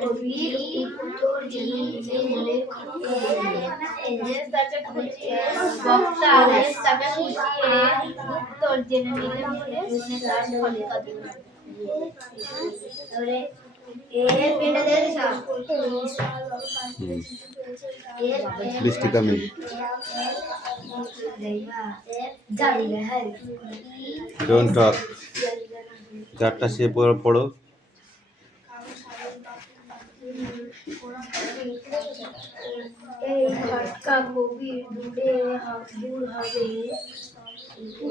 কবির উত্তর জেনে নিলে মনের বক্তা তাকে খুশিয়ে উত্তর জেনে নিলে মনে তার খটকা দিবে। বৃষ্টি কামে ডোন্ট টক যারটা সে পড়ো। এই খটকা কবির দূর হবে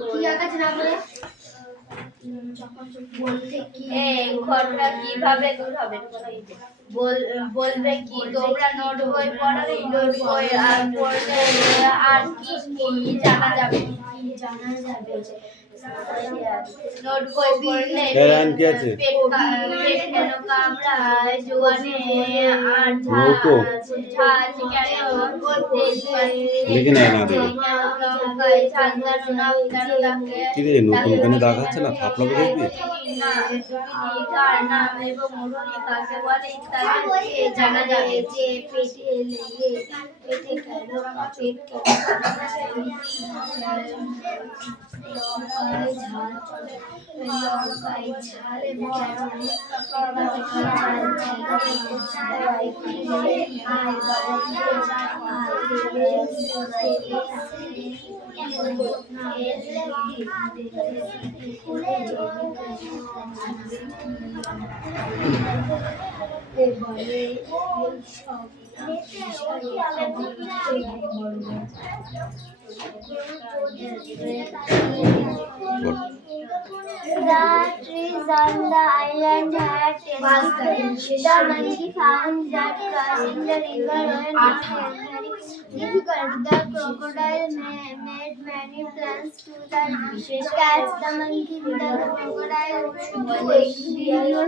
কি আকাছে না বলে বলতে কি এই খটকা কিভাবে দূর হবে বলবে কি তোমরা নোট বই পড়ো নোট বই আর পড়লে আর কি কি জানা যাবে নোট বই পড়লে পেট কেন কামড়ায় জোয়ানে আর ঝাঁজ কেন লঙ্কায় ঝাল কেন নাক কেন ডাকে নতুন ওখানে দেখাচ্ছে না থাপলা দেখবি কার নাম এবং মোড়নি কাকে বলে ইত্যাদি জানা যাবে যে পেটে লেগে পেটে কেন পেট লঙ্কায় ঝাল The trees on the island had tasted. The monkey found that crossing the river was very difficult. The crocodile made many plans to catch the monkey. The crocodile was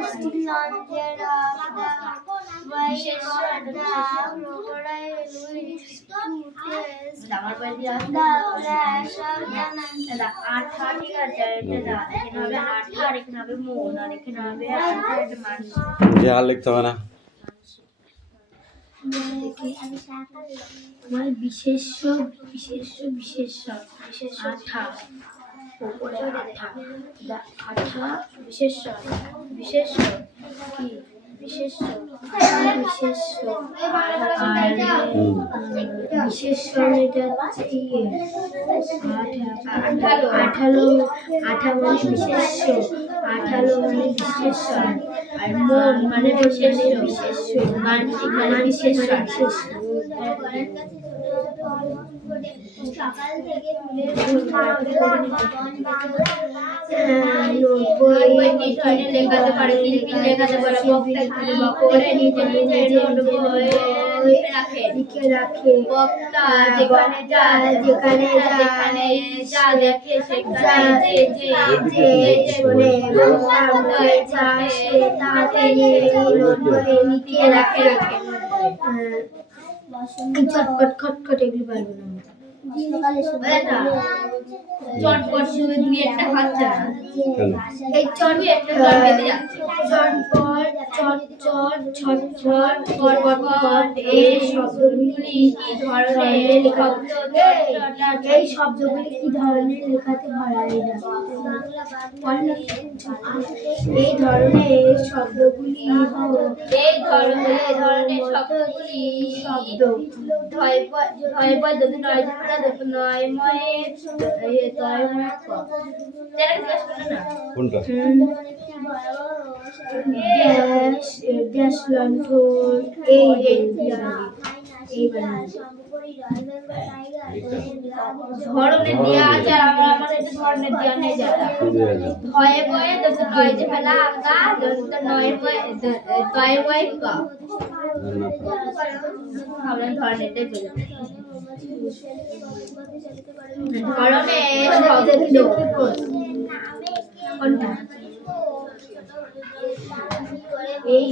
still on their while the crocodile wished to taste the flesh of the monkey. লিখতে হবে না বিশেষ্য আঠা উপরে আঠা বিশেষ্য কি বিশেষ্য এটা আঠালো মানে বিশেষ্য আঠালো মানে বিশেষ্য আর মন মানে বিশেষ্য মানসিক মানে বিশেষ্য সকাল থেকে লেখাতে পারে লিখে রাখে বক্তা যেখানে যা দেখে সেখানে লিখে রাখে চটপট খটখট এগুলি পারবো না চটপট শুধু দুই একটা খাচ্ছে না এই চটপট একটা বেঁধে যাচ্ছে চটপট চটচট ছটছট পটপট এই শব্দগুলি কি ধরনের এই শব্দগুলি কি ধরনের লেখাতে ভরা এই ধরনের শব্দগুলি শব্দ কোনটা গ্যাস লণ্ঠন এই ধরনের দেওয়া আছে আমার এটা ধরনের দেওয়া নেই যারা ভয়ে ভয়ে তো নয় যে ফেলা আঁকা তো নয় ভয়ে তয় ভয়ে কা আমরা ধরনেরটাই বলি ধরনের শব্দ কোনটা এই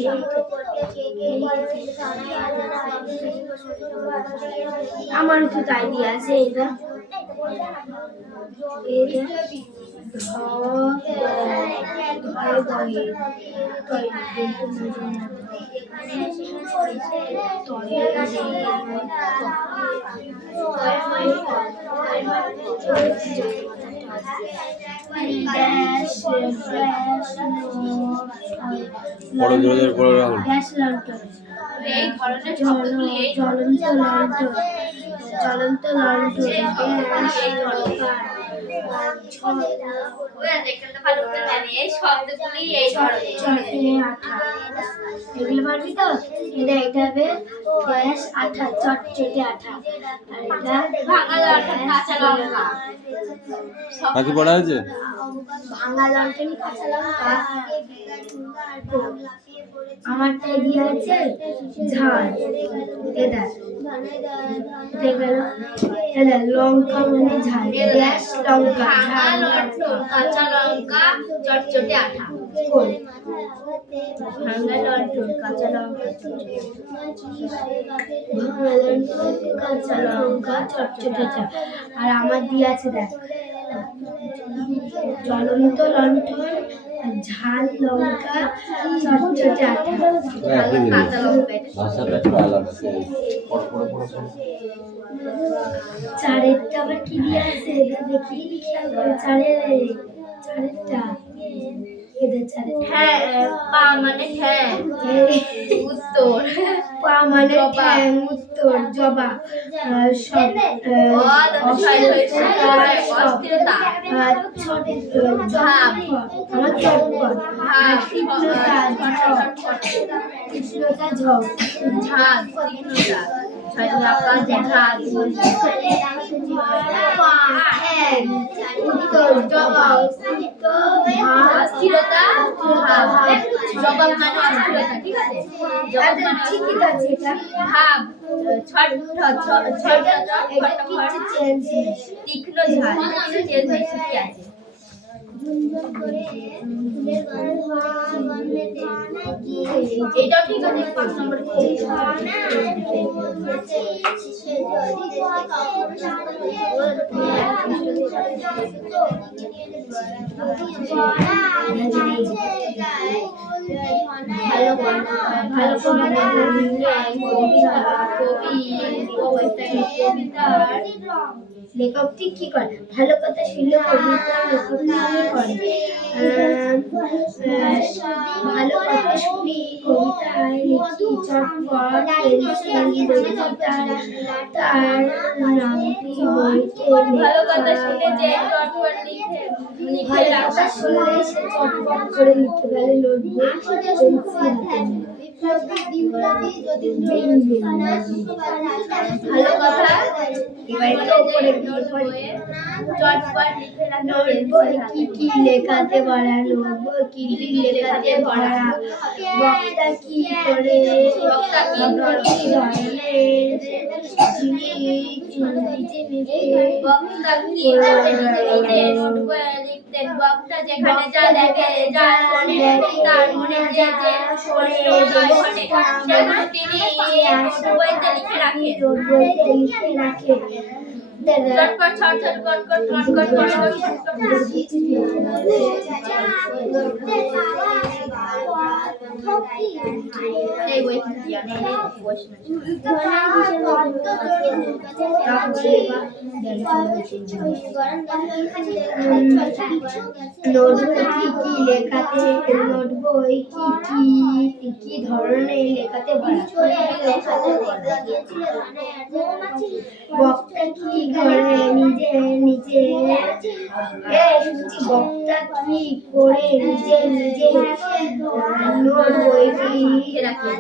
আমার তো তাই দিয়ে আছে এটা ধরে বয়ে পড়ো জোরে জোরে পড়ো রাহুল। গ্যাস লন্ঠন, এই ধরনের শব্দগুলি এই জ্বলন্ত লন্ঠন, জ্বলন্ত লন্ঠন, ওরা দেখতে তো ভালো করে জানি এই শব্দগুলি এই ধরনের চটে আঠা। এগুলো পারবি তো? এটা হবে গ্যাস আঠা, চটচটে আঠা। আর এটা ভাঙা লণ্ঠন, কাঁচা লঙ্কা। বাকি পড়া হয়েছে? ভাঙা লন্ঠন, কাঁচা লঙ্কা। আমারটা দিয়ে আছে ঝাল। এটা এটা লঙ্কা মানে ঝাল, গ্যাস লঙ্কা, ভাঙা ঝাল লণ্ঠন, কাঁচা লঙ্কা, চটচটে আঠা। কোন? ভাঙা লন্ঠন, কাঁচা লঙ্কা, ভাঙা লন্ঠন, কাঁচা লঙ্কা, চটচটে আঠা। আর আমার দিয়ে আছে দেখ, জ্বলন্ত লণ্ঠন, ঝাল লঙ্কা, চটচটে আঠা। একই জিনিস, কাঁচা লঙ্কা এটা। ভাষাটা একটু আলাদা। পড়ো পড়ো পড়ো পড়ো। চারেরটা আবার কি দিয়ে আছে দেখি, খেয়াল করে। চারেরটা এদের চারেরটা হ্যাঁ, পা মানে ঠ্যাং, উত্তর। পা মানে জবা। ঠ্যাং, উত্তর, জবা। সব অস্থিরতা, আমার চটপট, আর তীক্ষ্ণতা, তীক্ষ্ণতা, ঝক, ঝাঁজ, তীক্ষ্ণতা, ঝাঁকা, ঝাঁজ, উত্তর, জবাব, অস্থিরতা, ভাব। জবাব মানে অস্থিরতা, ঠিক আছে? জবাব মানে ঠিকই অস্থিরতা। আছে এটা। ভাব, এটা কিছু চেঞ্জ নেই। তীক্ষ্ণ ঝাঁজ, কিছু চেঞ্জ নেই, ঠিকই আছে। এটাও ঠিক আছে, 5 নম্বরে ভালো কবিতার লেখকটি কি করে? ভালো কথা শুনলে কবিতার লেখকটি কি করে? ভালো কথা শুনি, কবিতায় লিখি, চটপট পেন্সিল তার নামটি বইতে ভালো কথা লেখা শুনে যে চটপট লিখে ভালো রাখা। কথা শুনলে সে চটপট করে লিখে ফেলে, নোটবুক পেন্সিল হাতে নিয়ে। ভালো কথা এবারে তো উপরে বইয়ে চটপট লিখে রাখা। নোটবই কি কি লেখাতে ভরা, নোটবই কি কি লেখাতে ভরা। বক্তা কি করে, বক্তা কি করে, কি ধরনের জিনিস নিজে নিজে বক্তা কি করে নিজে নিজে নোটবইয়ে লিখতেন। বক্তা যেখানে যা দেখে, যা শোনে, তার মনে যে যে শোনে ঘটে, সেগুলো তিনি নোটবইতে লিখে রাখেন। নোটবইতে লিখে রাখে। চটপট ছটছট কটকট কটকট কটকট এই বই কি আমি প্রশ্ন নোটবই কি কি লেখাতে, নোটবই কি কি ধরনের লেখাতে ভরা। বক্তা কি করে নিজে নিজে, বক্তা কি করে নিজে নিজে নোটবইটি লিখে রাখেন।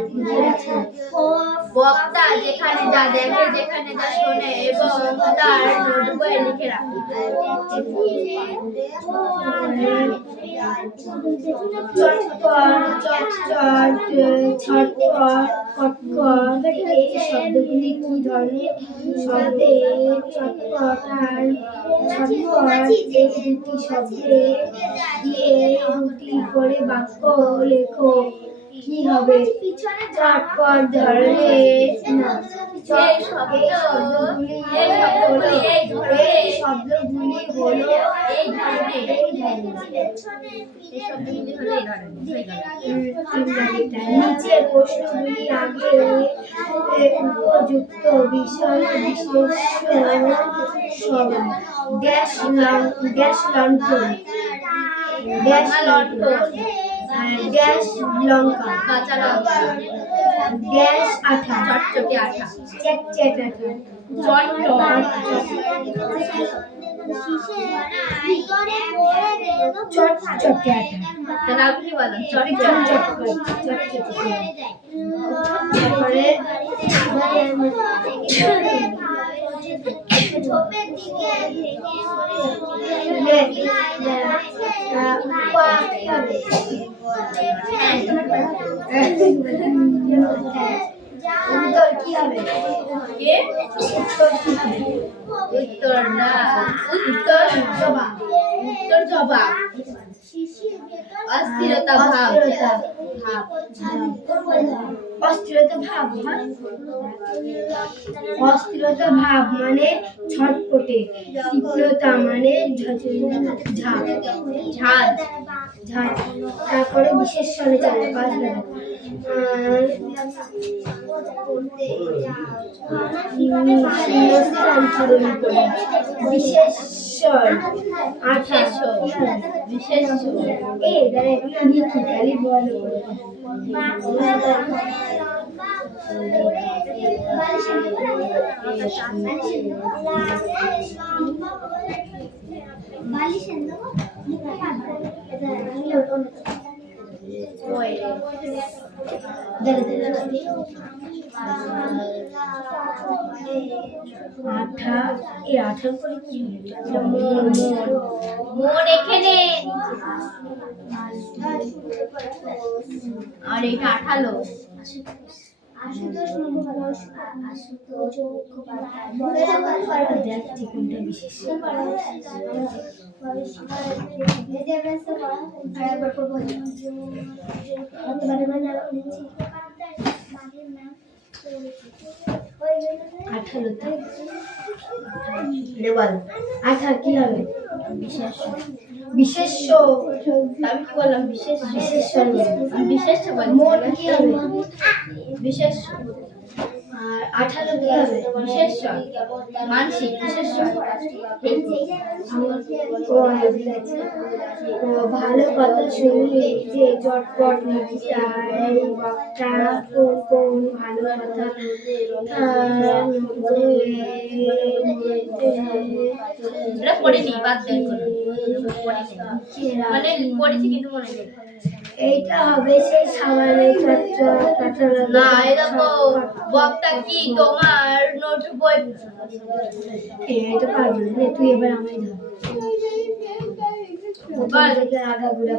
বক্তা যেখানে যা দেখে, যেখানে যা শোনে এবং তার নোটবইয়ে লিখে রাখে। চটপট, চটচট, ছটপট, কটকট, এই শব্দগুলি কি ধরনের শব্দে? চটপট আর ছটপট এই দুটি শব্দে দিয়ে দুটি করে বাক্য লেখো। কি হবে? চটপট ধরনের না এই শব্দগুলি এই শব্দগুলি হলো এই ধরনের এই এই শব্দগুলি হলো এই ধরনের নিচের প্রশ্নগুলি আগে উপযুক্ত বিষয় বিশেষ্য সবাই ড্যাশ লণ্ঠন ড্যাশ লণ্ঠন ড্যাশ লঙ্কা কাঁচা লঙ্কা ড্যাশ আঠা চটচটে আঠা চ্যাট আঠা চটচটে আঠা তাহলে আপনি বলেন তারপরে উত্তর কি হবে? উত্তর না উত্তর জবাব অস্থিরতা ভাব অস্থিরতা ভাব মানে ছটপটে তীব্রতা মানে ঝাঁজ তারপরে বিশেষ স্বরে চলে পাঁচ ধরে বিশেষ স্বর বিশেষ এই দ্বারা লিখি খালি বলো আঠা এই আঠার পরে কি মন এখানে আর এটা আঠালো দেখছি কোনটা বিশেষ আঠালো বল আঠা কি হবে? বিশেষ্য আমি কি বললাম বিশেষ মোট কি হবে? বিশেষ আর আঠালো কি হবে? বিশেষ মানসিক বিশেষ ভালো কথা শুনলে যে চটপট বক্তা কোন ভালো কথা এটা পড়িনি বাদ দেন মানে পড়েছি কিন্তু মনে নেই এইটা হবে সেই সাবানের না এরকম বক্তা কি তোমার নোট বই এটা পারবো না তুই এবার আমায় ধর আগা গুড়া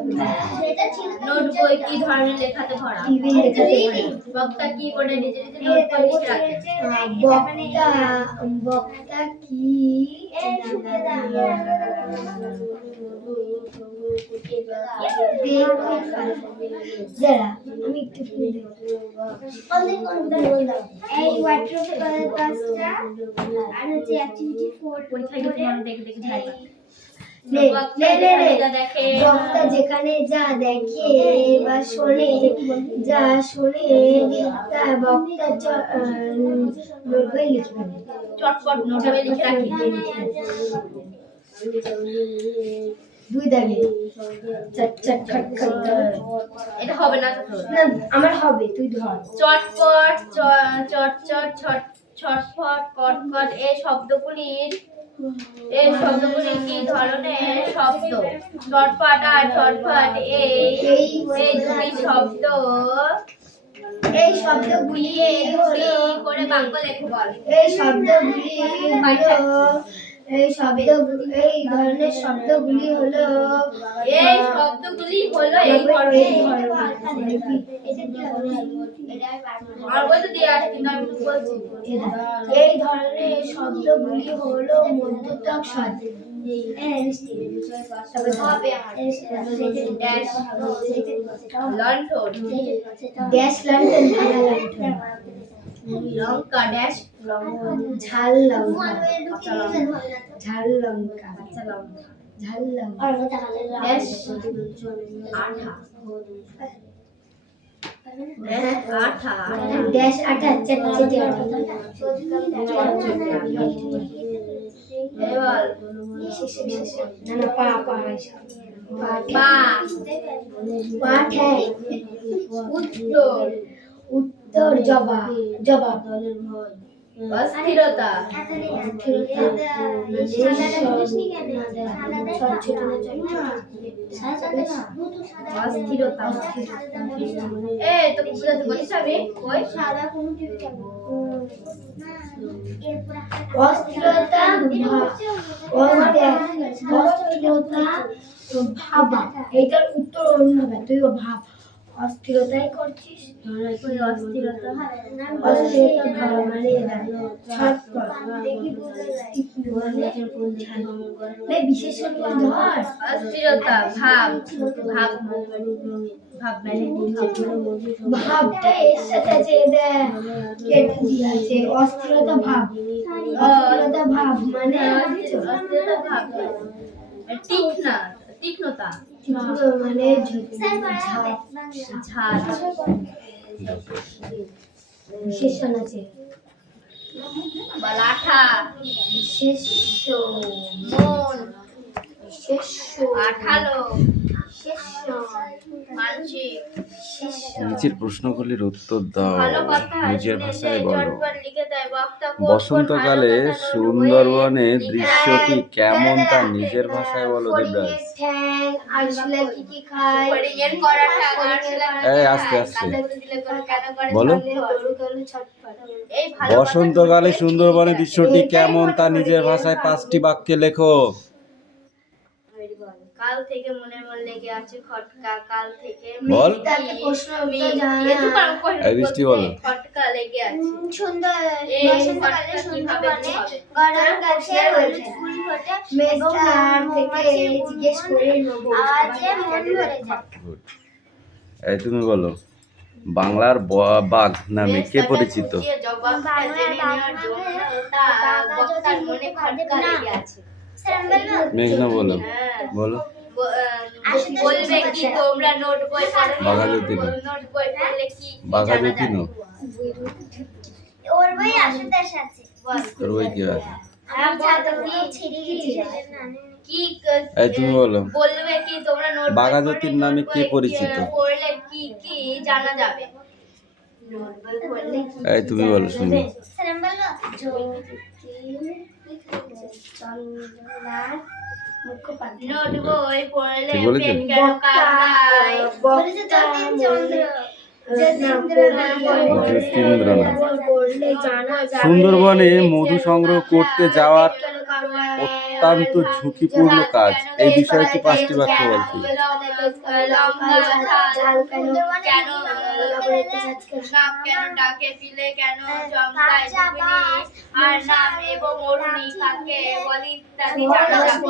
নোট বই কি ধরনের লেখাতে ভরা টিভি লেখাতে বক্তা কি করে নিজে নিজে নোট করে লিখে রাখে বক্তা কি যারা আমি একটু এই ওয়ার্ড্রোবের কাজটা আর হচ্ছে অ্যাক্টিভিটি 4 পরীক্ষায় কিন্তু মনে দেখে দেখে ঝাড় বক্তা যেখানে যা দেখে বা শোনে যা শোনে তা বক্তা নোট বই লিখবে চটপট নোট বই লিখে রাখি দুই দাগে চট চট খট খট এটা হবে না তো না আমার হবে তুই ধর চটপট চট চট ছট ছটফট কটকট এই শব্দগুলির কি ধরনের শব্দ চটপট আর ছটফট এই দুটি শব্দ এই শব্দগুলি করে বাক্য লেখো বল এই শব্দগুলি এই ধরনের শব্দগুলি হলো এই ধরনের আর বলতে দিয়ে আছে কিন্তু আমি তো বলছি এই ধরনের শব্দগুলি হলো মধ্যতক শব্দ। তবে হবে ড্যাশ লন্ঠন ড্যাশ লন্ঠন, ঝাল লন্ঠন, লঙ্কা ড্যাশ ঝাল লঙ্কা, ঝাল লঙ্কা, ঝাল লঙ্কা, ড্যাশ আঠা আঠা ড্যাশ আটা, চটচটে আটা। এবার না না, পা পা পা পাঠ হ্যাঁ। উত্তর উত্তর জবাব, জবাব। অস্থিরতা অস্থিরতা এ তো বুঝাতে বলিস আমি ওই অস্থিরতা অস্থিরতা ভাবা, এইটার উত্তর অন্য হবে, তুই ভাব। অস্থিরতাই করছিস, ওই অস্থিরতা অস্থিরতা ভাবা মানে ছটফট, মানে বিশেষণ ধর। অস্থিরতা ভাব ভাব ভাব মানে ভাবটা এর সাথে আছে, কেটে দিয়েছে। অস্থিরতা ভাব, অস্থিরতা ভাব মানে অস্থিরতা ভাব তীক্ষ্ণতা মানে ঝাঁজ বিশেষণ আছে। লাঠা বিশেষ মন বিশেষ আঠালো মানসিক নিচের প্রশ্নগুলির উত্তর দাও, ভালো কথা নিজের ভাষায় বলো। চটপট লিখে দেয় বক্তা বসন্তকালে সুন্দরবনের দৃশ্যটি কেমন তা নিজের ভাষায় বলো দেবরাজ। ঠ্যাং আরশোলা কি কি খায়, হরিণের করাটা এই আস্তে আস্তে কেন বলো। গরু ছটফট। এই ভালো বসন্তকালে সুন্দরবনের দৃশ্যটি কেমন তা নিজের ভাষায় 5টি বাক্যে লেখো। কাল থেকে মনে মন লেগে আছে খটকা কাল থেকে বল। তাকে প্রশ্ন উত্তর জানা। এই বৃষ্টি বলো। খটকা লেগে আছে সুন্দর এই বসন্তকালে খটকা সুন্দরবনে কিভাবে গরম গাছে হলুদ ফুল ফোটে এবং মেজদার থেকে মৌমাছির জিজ্ঞেস করে নেবো। আওয়াজে মন ভরে যায়। Good. এই তুমি বলো, বাংলার বাঘ নামে কে পরিচিত। জবাবটা জেনে নেওয়ার জন্য তা বক্তার মনে খটকা লেগে আছে স্যার বলবো মেঘনা বলো, হ্যাঁ বলো। বলবে কি তোমরা নোট বই পড়ো বাঘাযতীন। নোট বই পড়লে কি বাঘা জানা যতীন, যাবে? ওর বই আশুতোষ আছে বল। তোর বই কি আছে। হ্যাঁ, ছাতা বল। দিয়ে ছিঁড়ে গেছে সেজন্য আনেনি। কি এই তুমি বলো, বলবে কি তোমরা নোট বাঘাযতীন নামে কে পরিচিত। পড়লে কি কি জানা যাবে নোট বই পড়লে কি এই তুমি বলো শুনি। স্যার বলবো চন্দ্রনাথ মুখোপাধ্যায়। নোট বই পড়লে ঠিক বলেছো? পেট কেন কামড়ায় বলেছে যতীন চন্দ্র জ্যোতিন্দ্রনাথ। পড়লে জানা যায় সুন্দরবনে মধু সংগ্রহ করতে যাওয়ার অত্যন্ত ঝুঁকিপূর্ণ কাজ, এই বিষয়টি 5টি বাক্য বলতে। কেন ডাকে পিলে কেন চমকায় জুবিনি আর নাম এবং অরুণী কাকে বলি ইত্যাদি জানা যাবে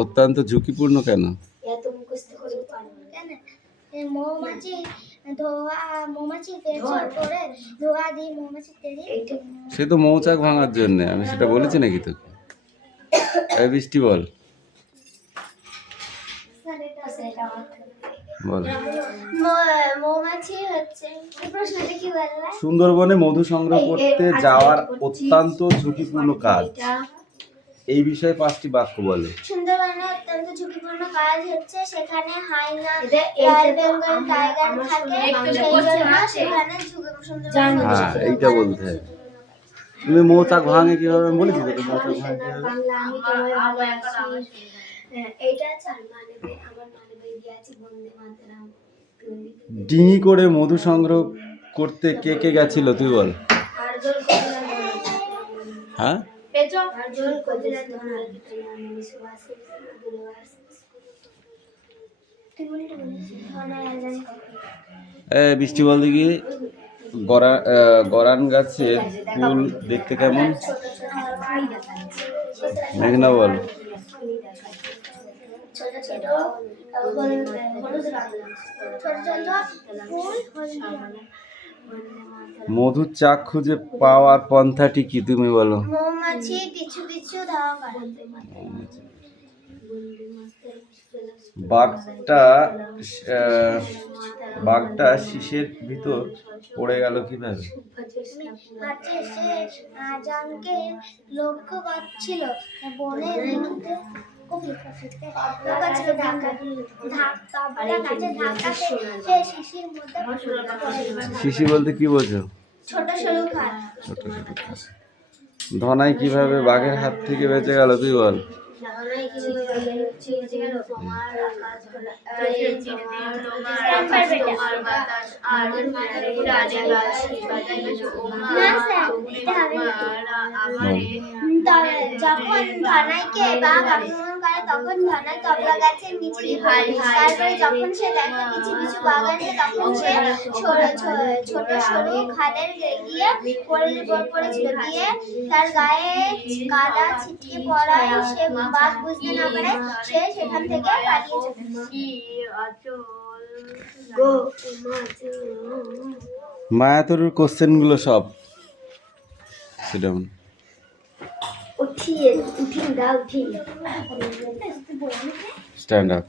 অত্যন্ত ঝুঁকিপূর্ণ কেন। এত মুখস্থ করে পারবো না। কেন? এই মৌমাছি পেছন করে ধোয়া দিয়ে মৌমাছি তেড়ে এইটা সে তো মৌচাক ভাঙার জন্য, আমি সেটা বলেছি নাকি তোকে। এই বৃষ্টি বল, সেটা বল। মৌমাছি হচ্ছে এই প্রশ্নটা কি বললা? সুন্দরবনে মধু সংগ্রহ করতে যাওয়ার অত্যন্ত ঝুঁকিপূর্ণ কাজ, এই বিষয়ে 5টি বাক্য বলে। সুন্দরবনে অত্যন্ত ঝুঁকিপূর্ণ কাজ হচ্ছে সেখানে হাইনা এটা- রয়্যাল এটা বেঙ্গল আমরা- টাইগার আমরা থাকে একটু সেই করছি জন্য না, সেখানে সুন্দরবনে জানি। হ্যাঁ, এইটা বলতে হবে। তুমি মৌচাক ভাঙে কিভাবে আমি বলেছি তোকে, মৌচাক ভাঙে কিভাবে। বাংলা আমি তোমায় আমার এখন ভালোবাসি। আমার এইটা আছে আর মানবে আমার মানবে দিয়ে আছে বন্দে মাতরম। ডিঙি করে মধু সংগ্রহ করতে কে কে গেছিল তুই বল। আর জল কোথায় হ্যাঁ, পেছো আর জল কোথায় ধরা আমি সুবাস দুর্বাস। বৃষ্টি বল দেখি, গরান গাছের ফুল দেখতে কেমন? মেঘনা বল। ছোট ছোট হলুদ ফুল মধুর চাক খুঁজে পাওয়ার পন্থাটি কি, তুমি বলো? মৌমাছি পিছু পিছু ধাওয়া করে। বাঘটা শীষের ভিতর পড়ে গেল কিভাবে? মাঠে সে আজানকে লক্ষ্য করছিল, বনের মধ্যে শিশি বলতে কি বোঝো? ছোট সরু খাট। ছোট ছোট খাট। ধনাই কিভাবে বাঘের হাত থেকে বেঁচে গেল, তুই বল? যখন ধনাইকে বাঘ আক্রমণ করে তখন ধনাই তবলা গাছের নিচে তারপরে যখন সে দেখে পিছু পিছু বাঘ আসে তখন সে ছোট সরু খালের গিয়ে পড়েছিল, দিয়ে তার গায়ে কাদা ছিটকে পড়ায় সে বাঘ বুঝতে না পারে, সে সেখান থেকে পালিয়ে যায়। মায়াতরুর কোশ্চেন গুলো সব সেটা স্ট্যান্ড আপ।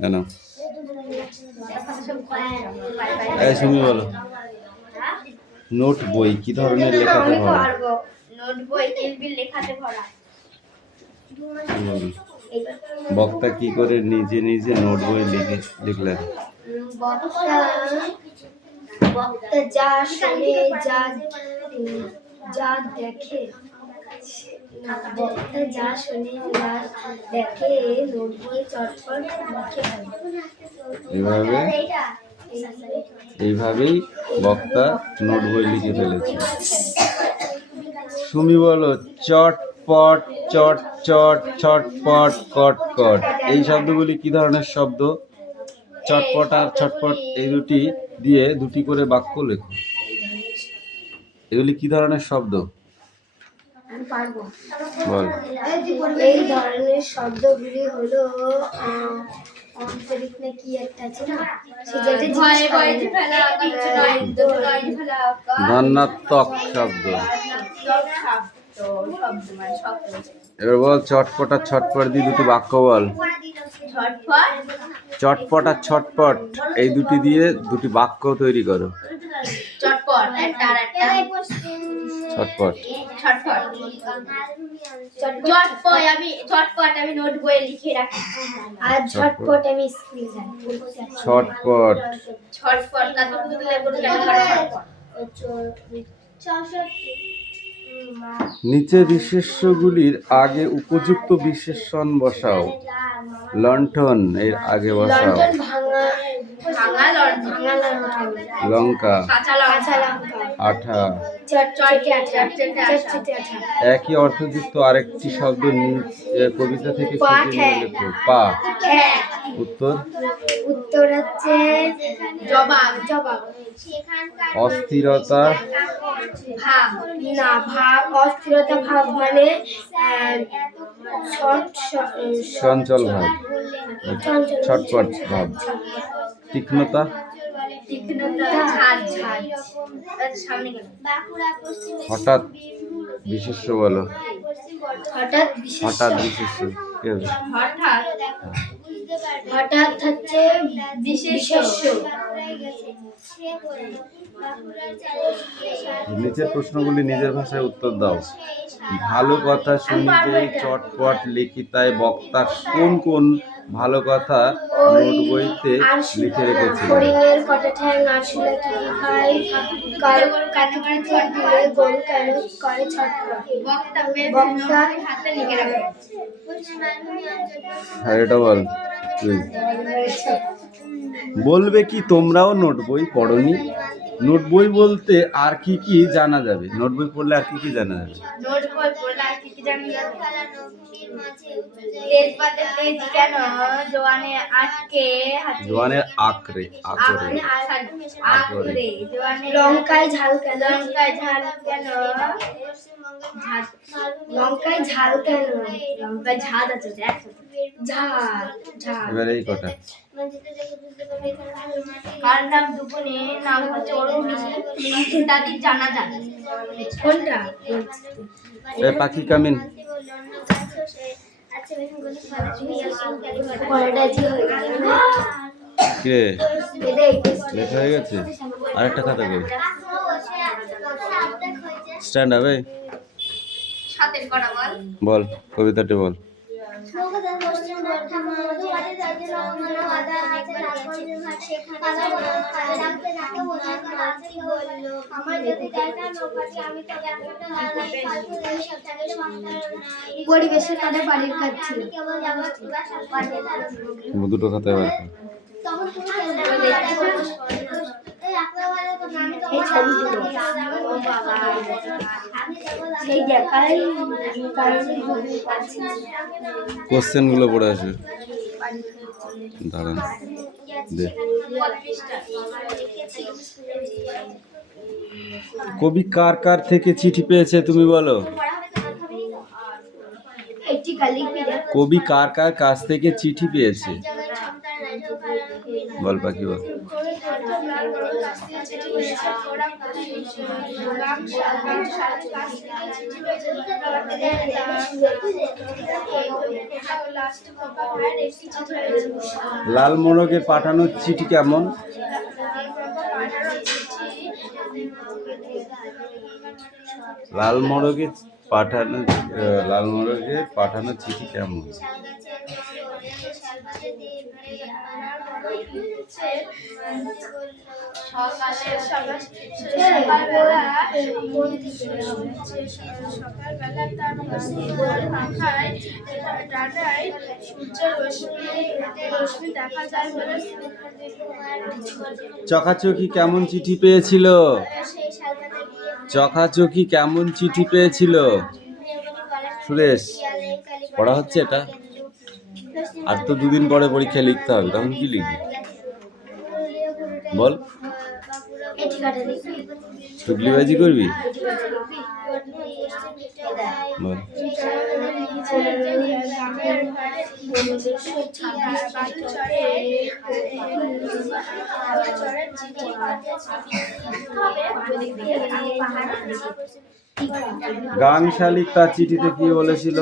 কেন তুমি বলো, নোট বই কি ধরনের লেখাতে ভরা? নোট বই কিলবিল লেখাতে ভরা। বক্তা কি করে নিজে নিজে নোট বই লিখলেন? বক্তা যা শুনে যা দেখে, বক্তা যা শুনে যা দেখে নোট বই চটপট লিখে এইভাবেই বক্তা নোট বই লিখে ফেলেছে। তুমি বলো, চটপট, চট চট, ছটপট, কট কট, এই শব্দগুলি কি ধরনের শব্দ? চটপট আর ছটপট এই দুটি দিয়ে দুটি করে বাক্য লেখো। এগুলি কি ধরনের শব্দ? বল। এই ধরনের শব্দগুলি হলো অন্তরিক না কি একটা আছে না, ধনাত্মক শব্দ। এবার বল, চটপট আর ছটপট দিয়ে দুটি বাক্য বল। চটপট আর ছটপট এই দুটি দিয়ে দুটি বাক্য তৈরি করো। চটপট ছটপট আমি নোট বইয়ে লিখে রাখি। আর ঝটপট আমি স্কুলে যাই। ছটপট নিচে বিশেষ্যগুলির আগে উপযুক্ত বিশেষণ বসাও। লণ্ঠন এর আগে বসাও লঙ্কা, আঠা। একই অর্থযুক্ত আরেকটি শব্দ কবিতা থেকে খুঁজে নিয়ে লেখো। পা। উত্তর হচ্ছে জবাব। অস্থিরতা না, ভাব। অস্থিরতা ভাব মানে চঞ্চল ভাব, ছটপট ভাব। তীক্ষ্ণতা হঠাৎ বিশেষ্য বলো। হঠাৎ বিশেষ্য কি হবে? হঠাৎ হচ্ছে বিশেষ্য। খেয়ে পড়ে বাঁকুড়ার চারিদিকে নিচের প্রশ্নগুলি নিজের ভাষায় উত্তর দাও। ভালো কথা শুনি যেই চটপট লিখি তাই বক্তা কোন কোন ভালো কথা নোট বইতে লিখে রেখেছিলেন? হরিণের কটা ঠ্যাং আরশোলা কি খায়, কাঠুরিতে দিলে গরু কেন করে ছটফট। বক্তা হাতে লিখে রাখো। মালভূমি অঞ্চল হ্যাঁ এটা বল তুই। বলবে কি তোমরাও নোট বই পড়োনি? নোট বই বলতে আর কি কি জানা যাবে? নোট বই পড়লে আর কি কি জানা যাবে? নোট বই পড়লে আর কি কি জানি না। খেলা নভূমির মাঝে উঁচু তেজ পাতে তেজ কেন জোয়ানে আটকে হাতে জোয়ানের আকরে আকরে আঁকড়ে জোয়ানে লঙ্কায় ঝাল কেন, লঙ্কায় ঝাল কেন লঙ্কায় ঝাল কেন, লঙ্কায় ঝাল আছে দেখ ঝাল ঝাল। এবার এই কটা কার নাম দুপুনে নাম হচ্ছে অরুণী ইত্যাদি জানা যায়। কোনটা? এ পাখি কামিন পড়াটা জি হয়ে গেল না? কে এটাই লেখা হয়ে গেছে? আরেকটা খাতা কই? স্ট্যান্ড হবে? সাতের করা বল। বল কবিতাটি বল। পশ্চিম বর্ধমান আমার যদি আমি পরিবেশের কানে বাড়ির কাজ ছিল। দুটো খাতায় বার কর। এই ছবিগুলো সেই দেখাই কারণে কোশ্চেন গুলো পড়ে আসবে। দাঁড়ান দে। কবি কার কার থেকে চিঠি পেয়েছে তুমি বলো? একটি কালিপিরা কবি কার কার কাছ থেকে চিঠি পেয়েছে? বল পাখি বল। লাল মোরগে পাঠানো চিঠি কেমন? লাল মোরগে পাঠানো চিঠি কেমন? সকালবেলা তার পাখায় ডানায় সূর্যের রশ্মি দেখা যায় বলে চকাচকি কেমন চিঠি পেয়েছিল? চকাচকি কেমন চিঠি পেয়েছিল? সুরেশ পড়া হচ্ছে এটা? আর তো দুদিন পরে পরীক্ষা লিখতে হবে, তখন কি লিখবি বল? টুকলিবাজি করবি? বল। গাং শালিক তার চিঠিতে কি বলেছিল?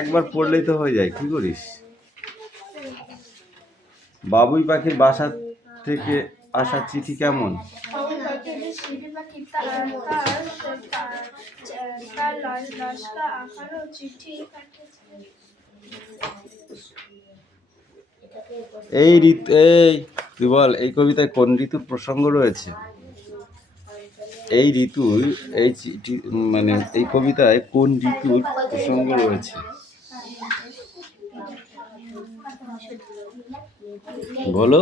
একবার পড়লেই তো হয়ে যায়, কি করিস? বাবুই পাখির বাসা থেকে আসা চিঠি কেমন? এই তুই বল, এই কবিতায় কোন ঋতুর প্রসঙ্গ রয়েছে? এই ঋতুর এই চিঠি মানে এই কবিতায় কোন ঋতুর প্রসঙ্গ রয়েছে? বলো।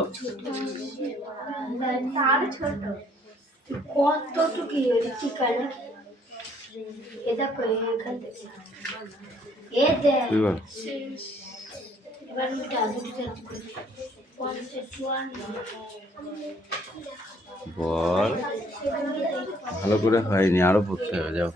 কতটুকু ঠিকানা এটা করে এখান থেকে এ দে তুই বল। এবার উল্টা দুটো সার্চ করি 51 বল, ভালো করে হয়নি, আরো পড়তে হবে, যাও।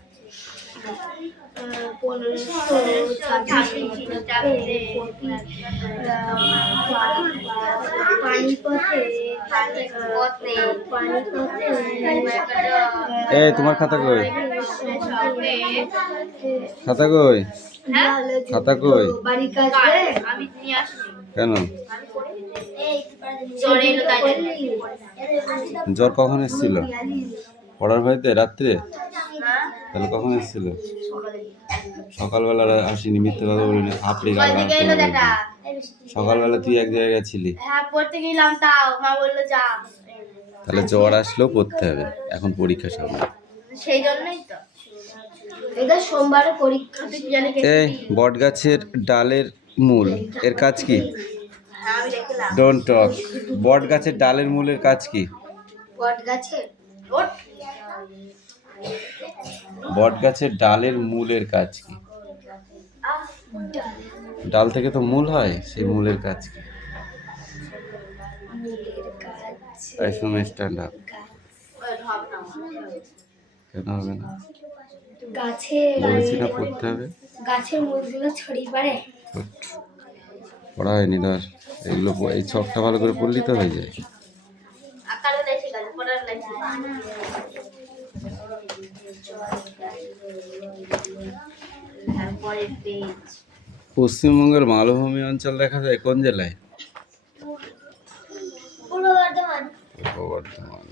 1500 তোমার খাতা কই? খাতা কই? হ্যাঁ খাতা কই? বাড়ির কাজ আমি নিয়ে আসি। কেন? জ্বর এলো তাই জন্য। জ্বর কখন এসেছিল? পড়ার ভয়তে রাত্রে? তাহলে কখন এসেছিল? সকালবেলা আসিনি, মিথ্যে কথা বলিনি, হাঁপড়ে সকাল থেকে এলো দেখা। সকালবেলা তুই এক জায়গায় ছিলি। হ্যাঁ পড়তে গেলাম, তাও মা বললো যা। তাহলে জ্বর আসলেও পড়তে হবে, এখন পরীক্ষা সামনে। সেই জন্যই তো। এটা সোমবারে পরীক্ষা। তুই কি জানি এই বট গাছের ডালের মূল এর কাজ কি? হ্যাঁ আমি দেখলাম। Don't talk. বট গাছের ডালের মূলের কাজ কি? বট গাছে ওঠ। বট গাছের ডালের মূলের কাজ কি? ডাল থেকে তো মূল হয়, সেই মূলের কাজ কি? এই সময় স্ট্যান্ড আপ। কেন হবে না? গাছে বলেছি না পড়তে হবে। গাছের মূলগুলো ছড়িয়ে পড়ে। পড়া হয়নি ধর, এগুলো এই ছকটা ভালো করে পড়লি তো হয়ে যায়। আকারে লেখে গেল, পড়ার লেখে। তারপরে পেজ। পশ্চিমবঙ্গের মালভূমি অঞ্চল দেখা যায় কোন জেলায়? পূর্ব বর্ধমান। পূর্ব বর্ধমান।